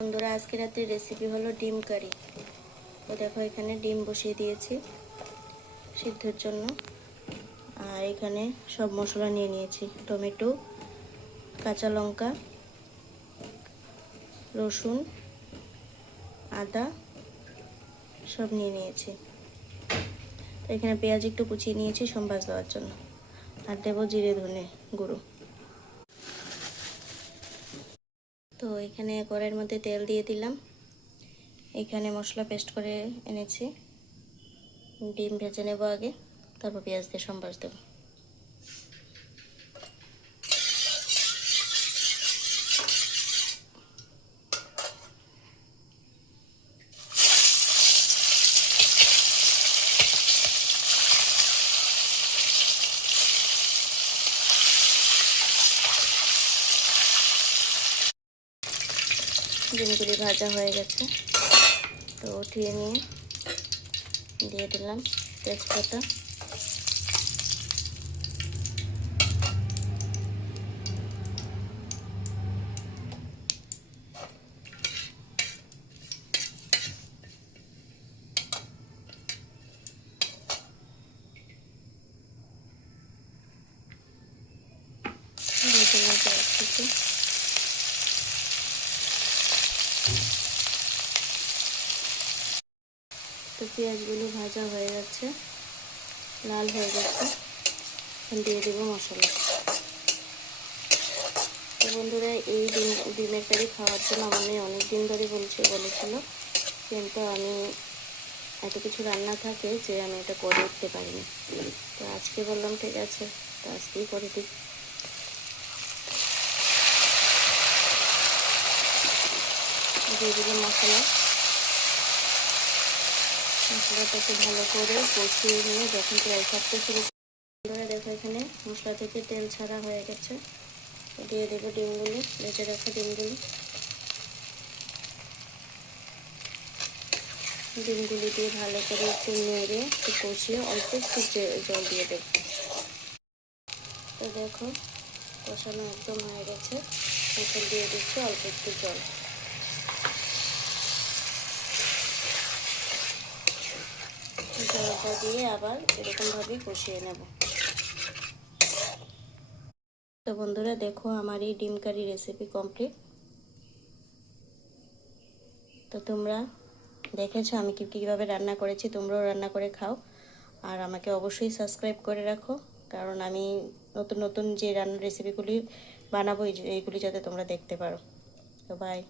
বন্ধুরা, আজকে রাতের রেসিপি হলো ডিম কারি। তো দেখো, এখানে ডিম বসিয়ে দিয়েছি সিদ্ধর জন্য। আর এখানে সব মশলা নিয়ে নিয়েছি: টমেটো, কাঁচা লঙ্কা, রসুন, আদা সব নিয়ে নিয়েছি। তো এখানে পেঁয়াজ একটু কুচিয়ে নিয়েছি সম্বাস দেওয়ার জন্য। আর দেবো জিরে ধনে গুঁড়ো। তো এখানে কড়াইয়ের মধ্যে তেল দিয়ে দিলাম। এখানে মশলা পেস্ট করে এনেছি। ডিম ভেজে নেব আগে, তারপর পেঁয়াজ দিয়ে সম্বাস দেবো। ডিমগুলি ভাজা হয়ে গেছে, তো উঠিয়ে নিয়ে দিয়ে দিলাম তেজপাতা, দিয়ে দিলাম পেঁয়াজ কুচি। তো পেঁয়াজগুলি ভাজা হয়ে যাচ্ছে, লাল হয়ে গেছে। এখন দিয়ে দেবো মশলা। তো বন্ধুরা, এই ডিমের কারি খাওয়ার জন্য আমার মেয়ে অনেক দিন ধরে বলেছিল, কিন্তু আমি এত কিছু রান্না থাকে যে আমি এটা করে উঠতে পারিনি। তো আজকে বললাম ঠিক আছে, তো আজকেই করে দিই। দিয়ে দিলাম মশলাটাকে ভালো করে কষিয়ে নিয়ে যখন প্রায় থাকতে শুরু করে, দেখো এখানে মশলা থেকে তেল ছাড়া হয়ে গেছে। দিয়ে দেবো ডিমগুলি, ভেজে রাখা ডিমগুলি। ডিমগুলি দিয়ে ভালো করে একটু নেড়ে একটু কষিয়ে অল্প একটু জল দিয়ে দেবো। তো দেখো, কষানো একদম হয়ে গেছে। এখন দিয়ে দিচ্ছি অল্প একটু জল। জলটা দিয়ে আবার এরকমভাবেই কষিয়ে নেব। তো বন্ধুরা দেখো, আমার এই ডিম কারি রেসিপি কমপ্লিট। তো তোমরা দেখেছো আমি কীভাবে রান্না করেছি, তোমরাও রান্না করে খাও। আর আমাকে অবশ্যই সাবস্ক্রাইব করে রাখো, কারণ আমি নতুন নতুন যে রান্নার রেসিপিগুলি বানাবো এইগুলি যাতে তোমরা দেখতে পারো। তো বাই।